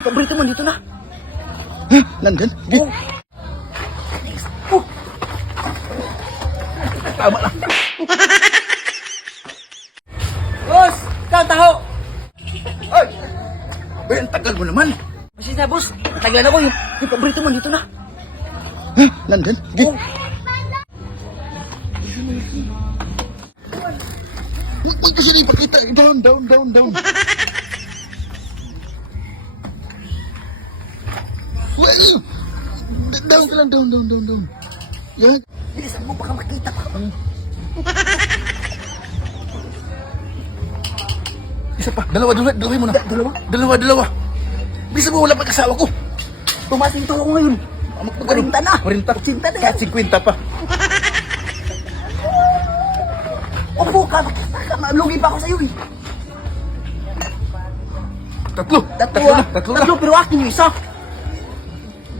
Paborito mo dito na. Nandun? Sige. Tama lang. Boss! Ikaw, taho! Ay! Ay, ang tagal mo naman. Masis na, boss. Taglan ako yung paborito mo dito na. Nandun? Sige. Huwag kasi ipakita. Down. Well, down ka lang, down. Yan. Bilisan mo, baka makita pa. Isa pa. Dalawa mo na. Dalawa. Bisa mo, wala pa kasawa ko. Tumaas yung taho ko ngayon. Magparinta na. 40 na yan. Kahit 50 pa. Opo ka, makita ka. Lugi pa ako sa'yo eh. Tatlo na. Tatlo, pero akin yung isa.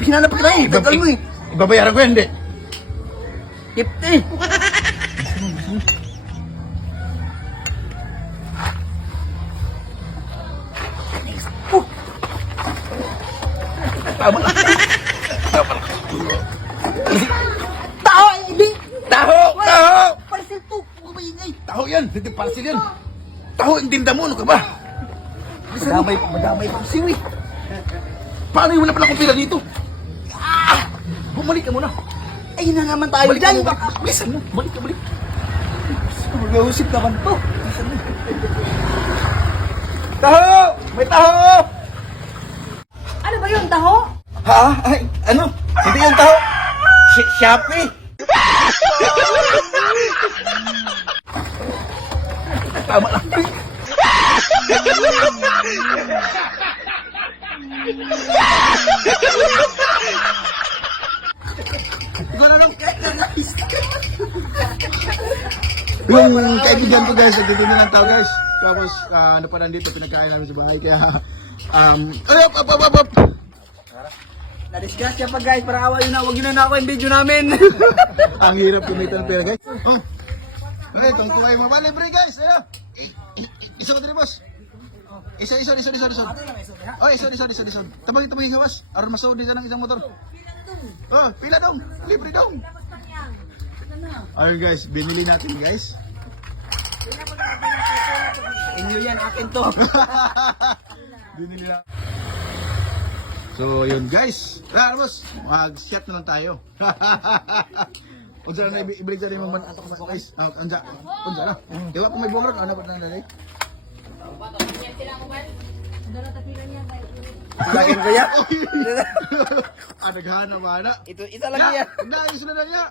Pinanap ka na eh. Tagal mo eh. Ibabayaran ko yan, hindi. 50. Tama lang. Taho! Hindi! Taho! Parcel to! Huwag ka maingay! Taho yan. Hindi parcel yan. Taho, hindi mo. Ano ka ba? Madamay pa siya eh. Paano yung wala pala akong pila dito? Bumalik ka muna. Ayun na naman tayo Balik dyan. ka. Baka Bilisan mo. Balik ka. mag-usip naman to. Taho! May taho! Ano ba yun, taho? Ha? Ay, ano? Hindi yung taho. Shopee. Tama lang. Yung kaibigan ko guys, nagtitinda ng tao guys. Tapos ano pa nandito, pinagkain namin sa bahay. Kaya, up. Na-discuss pa guys, para awa yun na. Huwag yun na ako yung video namin. Ang hirap kumitan pera guys. Oh. Okay, tungkol kayo mga libre guys. Ayun. Isa ko din boss. Isa. Oh, isa. Tabang hiwas. Aron masaudi ka ng isang motor. Oh, pila dong. Libre dong. Ayun guys, binili natin guys. Inyo yan, akin to. Binili na. So, yun guys. Boss, mag-shot na lang tayo. Unsa na ibalik sa rin mo man ato ko guys. Unsa na. Diwa pa may buwan ano ba na dali? Lagyan ko yan. Naghahanap ba na? Ito, isa lang yan. Na, isunod na niya.